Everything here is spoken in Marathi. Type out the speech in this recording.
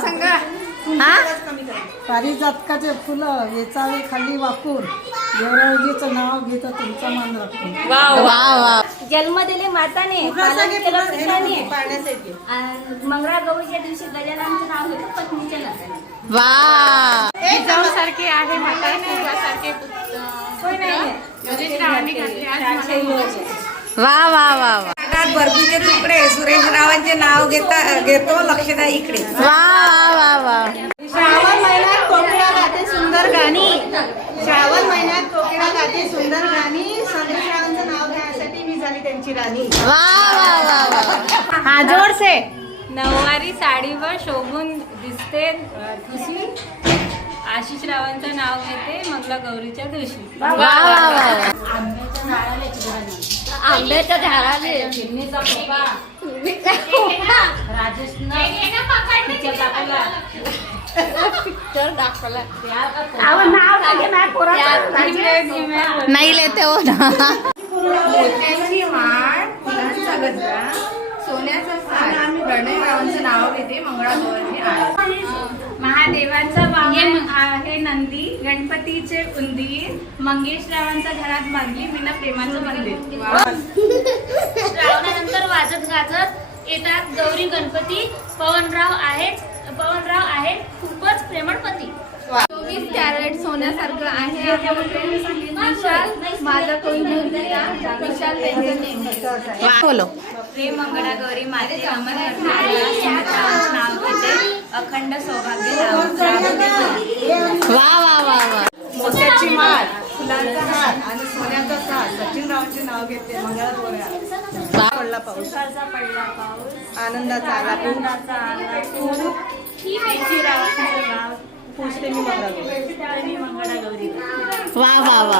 सांगा हा पारिजातकाचे फुलं वेचावे खाली वाकून देवराजीचं नाव घेतं तुमचा मान राखून. वा वा वा. जन्म दिले माताने पालन केलं पिताने मंगळागौरीच्या दिवशी गजाननचं नाव घेतो पत्नीच्या नावाने. वा सारखे आहे माता सारखे वा वा वा वा. बर्फीचे तुकडे सुरेश रावांचे नाव घेतो लक्षदा इकडे. वा वा वा. श्रावण महिन्यात कोकिळा गाते सुंदर गाणी. श्रावण महिन्यात कोकिळा गाते सुंदर गाणी. संदेश रावांचं नाव घेण्यासाठी मी झाली त्यांची राणी. वा वा वा वा. हा जोर से नऊवारी साडीवर शोभून दिसते खुशी. आशिष रावांचं नाव घेते मंगळागौरीच्या दिवशी. वा वा वा. आंब्याच्या झाडाले चिमणीचा खोपा राजेशनं तिच्या बापाला पिक्चर दाखवला. नाही लेते हो ना. मोत्याची माळ फुलांचा गजरा सोन्याचा साज प्रणयरावांचं नाव घेते मंगळागौरी आहे. महादेवांचा वाहन आहे नंदी. गणपतीचे उंदीर. मंगेशरावांच्या घरात बांधली मीना प्रेमाचं मंदिर. श्रावणानंतर वाजत गाजत येतात गौरी गणपती. पवनराव आहे खूपच प्रेमळ पती. 24 कॅरेट सोन्यासारखं आहे विशाल. माझा कोणी विशाल त्यांचं नेम. बोलो. प्रेम मंगळागौरी माते अमर सुमित्रावांचं नाव घेते. अखंड सौभाग्य वा वा वा वा. मोत्याची माळ फुलांचा हार आणि सोन्याचा साज सचिन रावांचे नाव घेते मंगळागौरी. पडला पाऊस पडला पाऊस. आनंदाचा आला पूर रावांचं गाव पुसते मी मंगळागौरी. मंगळागौरी. वा वा वा.